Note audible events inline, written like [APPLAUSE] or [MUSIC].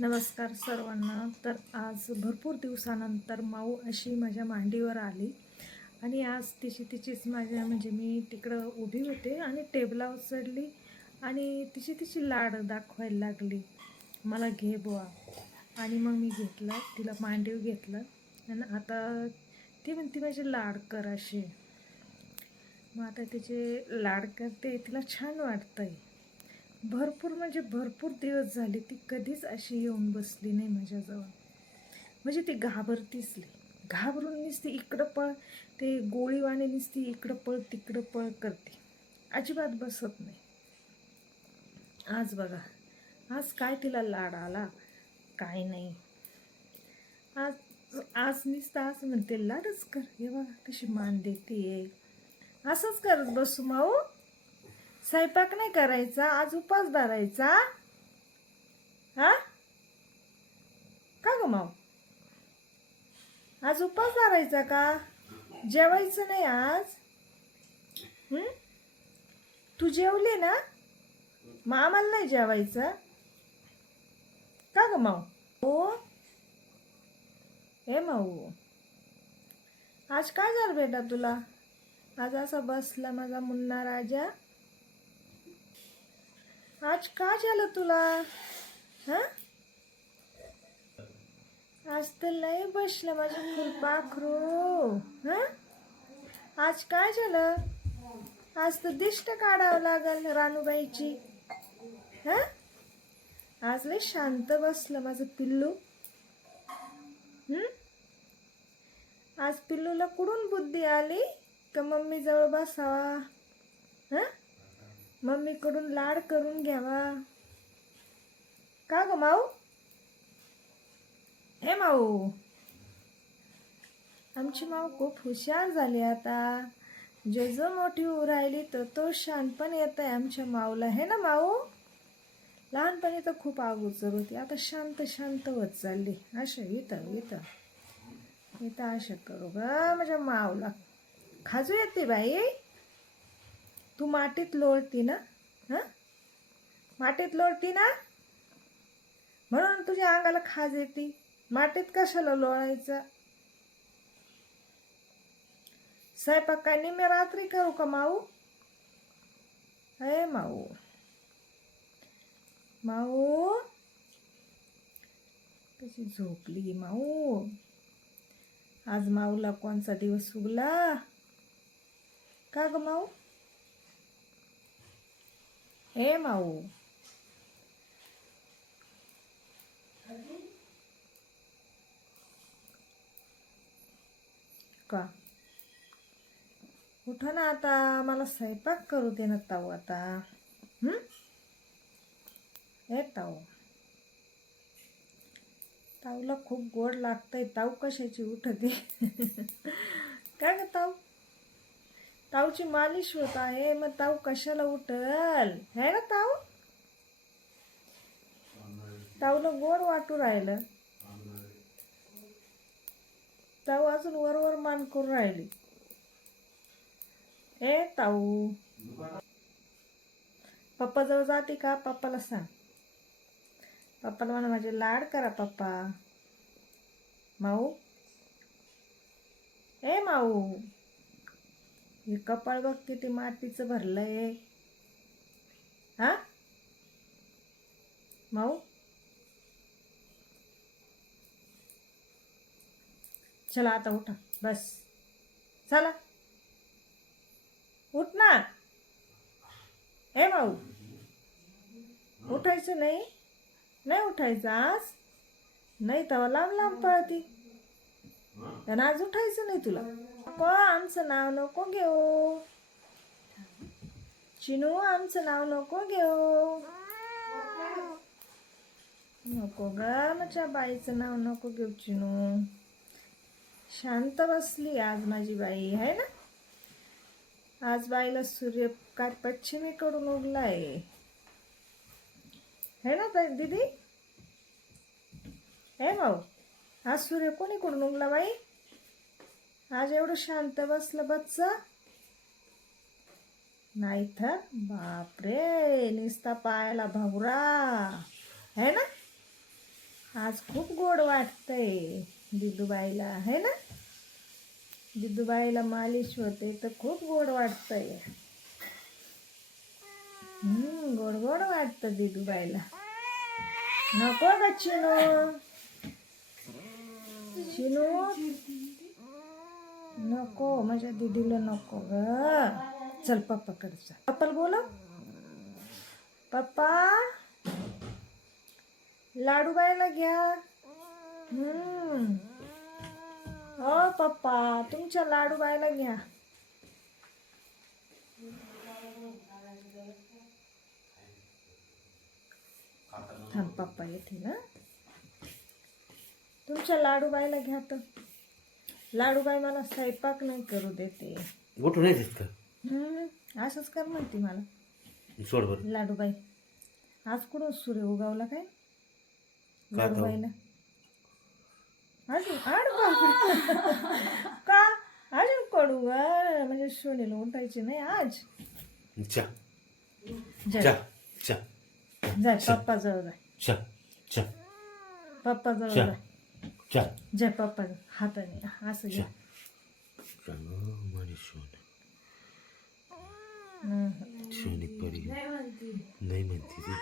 नमस्कार सर्वांना. तर आज भरपूर दिवसानंतर माऊ अशी माझ्या मांडीवर आली. आणि आज तिची तिचीच माझ्या म्हणजे मी तिकडं उभी होते आणि टेबलावर चढली आणि तिची तिची लाड दाखवायला लागली. मला घे बुवा. आणि मग मी घेतलं तिला मांडीव घेतलं. आणि आता ती म्हणते माझी लाड कर असे मग आता तिचे लाड करते तिला छान वाटतंय. भरपूर म्हणजे भरपूर दिवस झाले ती कधीच अशी येऊन बसली नाही माझ्याजवळ. म्हणजे ती घाबरतीच नाही घाबरून नुसती इकडं पळ ते गोळीवाने नुसती इकडं पळ तिकडं पळ करते. अजिबात बसत नाही. आज बघा आज काय तिला लाड आला? काय नाही. आज आज नुसतं आज म्हणते लाडच कर हे बघा कशी मान देते असंच करत बसू माऊ. स्वयंपाक नाही करायचा आज उपास धरायचा. हा? का ग माऊ? आज उपास धरायचा का? जेवायचं नाही आज? तू जेवले ना? मग आम्हाला नाही जेवायचं? का ग माऊ? हो? हे माऊ आज काय झालं बेटा तुला? आज असा बसला माझा मुन्ना राजा. आज का झालं तुला? हां? आज तर लय बसलं माझं फुलपाखरू हां? आज काय झालं? आज तर दिष्ट काढावं लागल रानूबाईची. हां? आज लय शांत बसलं माझं पिल्लू. आज पिल्लूला कुठून बुद्धी आली? का मम्मी जवळ बसावा? हां? मम्मीकडून लाड करून घ्यावा. का ग माऊ? हे माऊ. आमची माऊ खूप हुशार झाली आता. जो जो मोठी होऊ राहिली तर तो शानपण येत आहे आमच्या माऊला. हे ना माऊ? लहानपणी तर खूप अगोचर होती. आता शांत शांत होत चालली. अशा इथं इथं. इथं अशा करू ग माझ्या माऊला. खाजू येते बाई? तू मातीत लोळती ना? हां? मातीत लोळती ना? म्हणून तुझ्या अंगाला खाज येते. मातीत कशाला लोळायचं? स्वयंपाक काय निम्या रात्री करू का माऊ? अय माऊ. माऊ कशी झोपली माऊ? आज माऊला कोणचा दिवस उगला का ग माऊ? हे माऊ का? उठ ना आता मला स्वयंपाक करू दे ना ताऊ आता. हे? ताऊ. ताऊला खूप गोड लागतंय. ताऊ कशाची उठते? [LAUGHS] काय ग ताऊ? ताऊची मालिश होत आहे मग ताऊ कशाला उठल? है ना ताऊ? ताऊला गोड वाटू राहिलं. ताऊ अजून वर वर मान करून राहिली. ए ताऊ. पप्पा जवळ जाते का? पप्पाला सांग. पप्पाला म्हणा माझे लाड करा पप्पा. माऊ. ए माऊ. हे कपाळ बघ किती मातीचं भरलंय. हा? माऊ? चला आता उठा. बस. चला. उठ ना ए भाऊ उठायचं नाही? नाही उठायचं आज? नाही तेव्हा लांब लांब पळती. आणि आज उठायचं नाही तुला. नको आमचं नाव नको घेऊ. चिनू आमचं नाव नको घेऊ. नको ग माझ्या बाईचं नाव नको घेऊ चिनू. शांत बसली आज माझी बाई आहे ना? आज बाईला सूर्य काय पश्चिमेकडून उगलाय. है ना ताई दीदी? हे भाऊ. आज सूर्य कोणीकडून उगला बाई? आज एवढं शांत बसलं बच्च. नाही तर बापरे निस्ता पायाला भावरा. है ना? आज खूप गोड वाटतंय दिदूबाईला है ना? दिदूबाईला मालिश होते तर खूप गोड वाटतंय. हम्म गोड गोड वाटतं दिदूबाईला. नको ग चिनू नको माझ्या दीदीला नको ग. चल पप्पाकडे चल. पप्पाला बोला पप्पा लाडू बायला घ्या हो पप्पा तुमच्या लाडूबाईला घ्या. थांब पप्पा येते ना तुमच्या लाडूबाईला घ्या तर. लाडूबाई मला स्वयंपाक नाही करू देते. का? हम्म, असंच कर म्हणते मला. सोड बरं. लाडूबाई आज कुठून सूर्य उगवला काय? का तो? लाडूबाईला. अजून आड बापरे. का? अजून कडू ग. म्हणजे सोनीला उठायची नाही आज. चा. जाय. चा चा. जाय पप्पा जवळ जाय. चा चा. पप्पा जवळ चा. जाय. चा जाय पप्पा. हाताने असं घ्या नाही म्हणते ती.